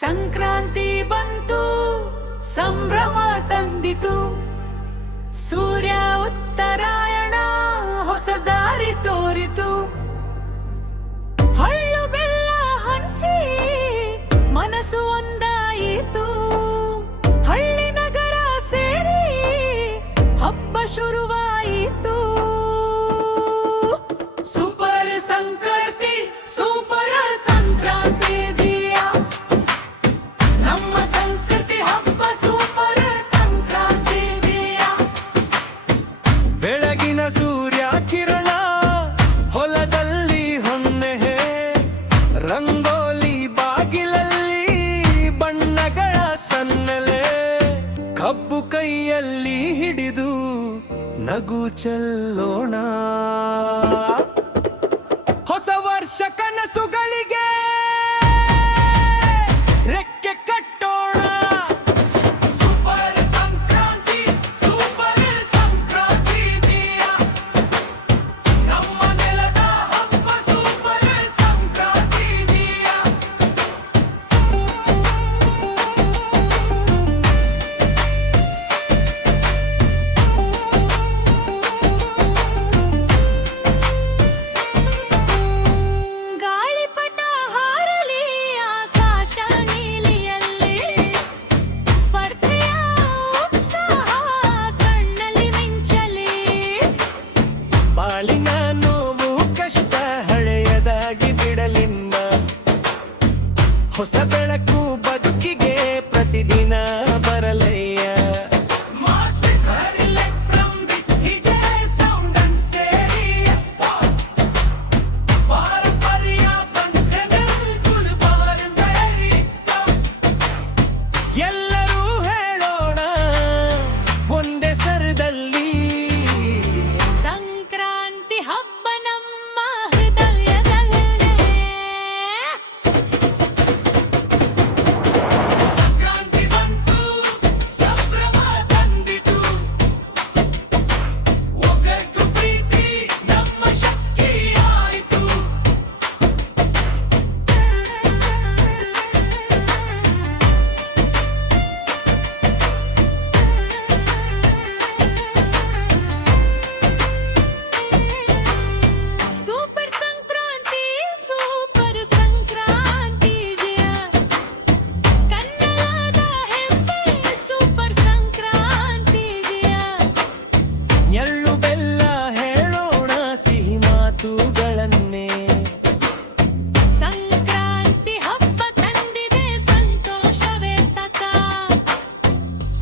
ಸಂಕ್ರಾಂತಿ ಬಂತು, ಸಂಭ್ರಮ ತಂದಿತು. ಸೂರ್ಯ ಉತ್ತರಾಯಣ ಹೊಸ ದಾರಿ ತೋರಿತು. ಹಳ್ಳು ಬೆಲ್ಲ ಹಂಚಿ ಮನಸ್ಸು ಒಂದಾಯಿತು. ಹಳ್ಳಿ ನಗರ ಸೇರಿ ಹಬ್ಬ ಶುರುವಾಯಿತು. ಸೂಪರ್ ಸಂಕ್ರಾಂತಿ, ಸೂಪರ್ ಸಂಕ್ರಾಂತಿ ದಿಯಾ. ನಮ್ಮ ಸಂಸ್ಕೃತಿ ಹಬ್ಬ ಸೂಪರ್ ಸಂಕ್ರಾಂತಿ ದಿಯಾ. ಬೆಳಗಿನ ಸೂರ್ಯ ಕಿರಣ, ಹೊಲದಲ್ಲಿ ಹೊನ್ನೆ, ರಂಗೋಲಿ ಬಾಗಿಲಲ್ಲಿ ಬಣ್ಣಗಳ ಸನ್ನೆಲೆ. ಕಬ್ಬು ಕೈಯಲ್ಲಿ ಹಿಡಿದು ನಗು ಚೆಲ್ಲೋಣ. ಹೊಸ ವರ್ಷ ಕನಸುಗಳಿಗೆ ರೆಕ್ಕೆ ಕಟ್ಟೋಣ. ಸೂಪರ್ ಸಂಕ್ರಾಂತಿ, ಸೂಪರ್ ಸಂಕ್ರಾಂತಿ ದಿಯಾ. ನಮ್ಮ ನೆಲದ ಹಬ್ಬ ಸೂಪರ್ ಸಂಕ್ರಾಂತಿ ದಿಯಾ. ಗಾಳಿಪಟ ಹಾರಲಿ ಆಕಾಶ ನೀಲಿಯಲ್ಲಿ. ಸ್ಪರ್ಧೆಯ ಉತ್ಸಾಹ ಕಣ್ಣಲ್ಲಿ ಮಿಂಚಲಿ. ಬಾಳಿನ ನೋವು ಕಷ್ಟ ಹಳೆಯದಾಗಿ ಬಿಡಲಿಮ್ಮ. ಹೊಸ ಬೆಳಕು ಬದುಕಿಗೆ ಪ್ರತಿದಿನ ಬರಲಯ್ಯ. ಎಲ್ಲರೂ ಹೇಳೋಣ ಒಂದೇ ಸರದಲ್ಲಿ, ಸಂಕ್ರಾಂತಿ ಹಬ್ಬ ನಮ್ಮ ಹೃದಯದಲ್ಲೇ. ಸಂಕ್ರಾಂತಿ ಬಂತು, ಸಂಭ್ರಮ ತಂದಿತು. ಒಗ್ಗಟ್ಟು ಪ್ರೀತಿ ನಮ್ಮ ಶಕ್ತಿಯಾಯಿತು. ಸೂಪರ್ ಸಂಕ್ರಾಂತಿ, ಸೂಪರ್ ಸಂಕ್ರಾಂತಿ ದಿಯಾ. ಕನ್ನಡದ ಹೆಮ್ಮೆ ಸೂಪರ್ ಸಂಕ್ರಾಂತಿ ದಿಯಾ. ಎಳ್ಳು ಬೆಲ್ಲ ಹೇಳೋಣ ಸಿಹಿ ಮಾತುಗಳನ್ನೇ. ಸಂಕ್ರಾಂತಿ ಹಬ್ಬ ತಂದಿದೆ ಸಂತೋಷವೇ ತತ.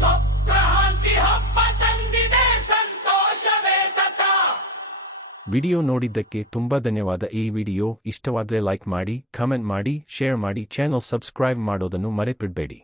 ಸಂಕ್ರಾಂತಿ ಹಬ್ಬ ತಂದಿದೆ ಸಂತೋಷವೇ ತತ. ವಿಡಿಯೋ ನೋಡಿದ್ದಕ್ಕೆ ತುಂಬಾ ಧನ್ಯವಾದ. ಈ ವಿಡಿಯೋ ಇಷ್ಟವಾದ್ರೆ ಲೈಕ್ ಮಾಡಿ, ಕಮೆಂಟ್ ಮಾಡಿ, ಶೇರ್ ಮಾಡಿ, ಚಾನೆಲ್ ಸಬ್ಸ್ಕ್ರೈಬ್ ಮಾಡೋದನ್ನು ಮರೆತಿಡಬೇಡಿ.